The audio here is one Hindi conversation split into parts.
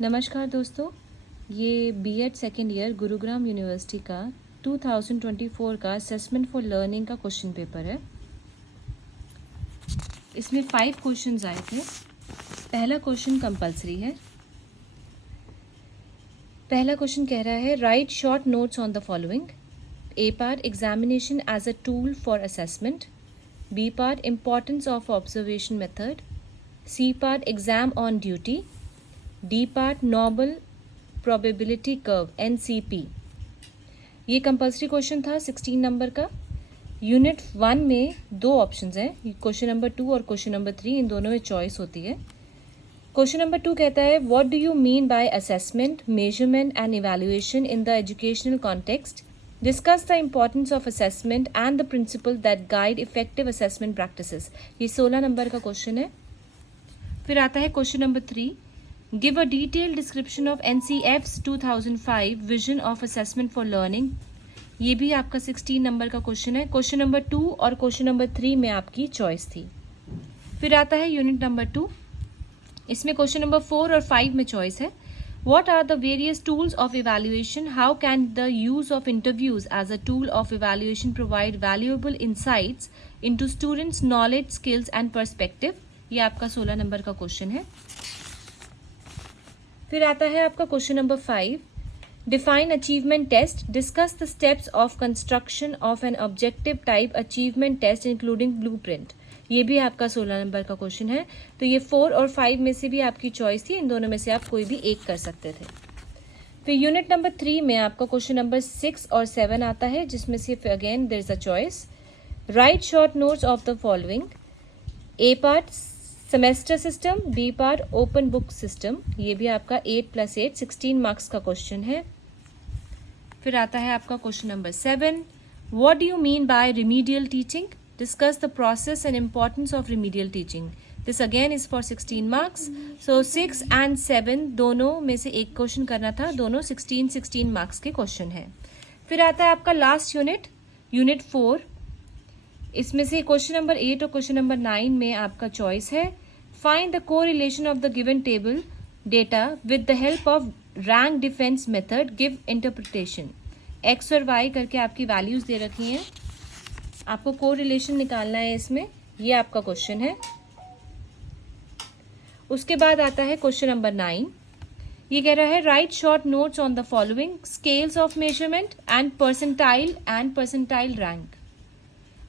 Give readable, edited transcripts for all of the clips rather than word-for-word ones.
नमस्कार दोस्तों, ये BEd second year Gurugram university का 2024 का असेसमेंट फॉर लर्निंग का क्वेश्चन पेपर है। इसमें 5 क्वेश्चंस आए थे। पहला क्वेश्चन कंपलसरी है। पहला क्वेश्चन कह रहा है write short notes on the following. A part examination as a tool for assessment, B part importance of observation method, C part exam on duty, D part normal probability curve NCP। ये कंपल्सरी क्वेश्चन था 16 नंबर का। यूनिट 1 में 2 ऑप्शंस हैं, क्वेश्चन नंबर 2 और क्वेश्चन नंबर 3, इन दोनों में चॉइस होती है। क्वेश्चन नंबर 2 कहता है what do you mean by assessment, measurement and evaluation in the educational context, discuss the importance of assessment and the principal that guide effective assessment practices. ये 16 नंबर का क्वेश्चन है। फिर आता है question number 3, Give a detailed description of NCF's 2005 Vision of Assessment for Learning। ये भी आपका 16 नंबर का क्वेश्चन है। क्वेश्चन नंबर 2 और क्वेश्चन नंबर 3 में आपकी चॉइस थी। फिर आता है यूनिट नंबर 2। इसमें क्वेश्चन नंबर 4 और 5 में चॉइस है। What are the various tools of evaluation? How can the use of interviews as a tool of evaluation provide valuable insights into students' knowledge, skills and perspective? ये आपका 16 नंबर का क्वेश्चन है। फिर आता है आपका question number 5, define achievement test, discuss the steps of construction of an objective type achievement test including blueprint. ये भी आपका 16 नंबर का क्वेश्चन है। तो ये 4 और 5 में से भी आपकी चॉइस थी, इन दोनों में से आप कोई भी एक कर सकते थे। फिर यूनिट नंबर 3 में आपका क्वेश्चन नंबर 6 और 7 आता है, जिसमें से again there is a choice. Write short notes of the following. A part semester system, B part open book system. ये भी आपका 8+8 16 मार्क्स का क्वेश्चन है। फिर आता है आपका question number 7, what do you mean by remedial teaching, discuss the process and importance of remedial teaching. This again is for 16 marks. So 6 and 7 दोनों में से एक क्वेश्चन करना था, दोनों 16 मार्क्स के क्वेश्चन है। फिर आता है आपका लास्ट यूनिट, यूनिट 4। इसमें से क्वेश्चन नंबर 8 और क्वेश्चन नंबर 9 में आपका चॉइस है। Find the correlation of the given table data with the help of rank defence method, give interpretation. X और वाई करके आपकी वैल्यूज दे रखी हैं, आपको कोरिलेशन निकालना है इसमें। ये आपका क्वेश्चन है। उसके बाद आता है क्वेश्चन नंबर 9। ये कह रहा है write short notes on the following, scales of measurement and percentile rank.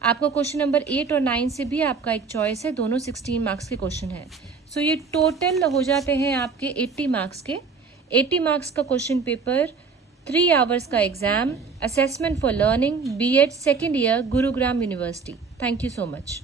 आपको क्वेश्चन नंबर 8 और 9 से भी आपका एक चॉइस है, दोनों 16 मार्क्स के क्वेश्चन है। सो ये टोटल हो जाते हैं आपके 80 मार्क्स के। 80 मार्क्स का क्वेश्चन पेपर, 3 आवर्स का exam, assessment for learning, BEd second year Gurugram university. Thank you so much.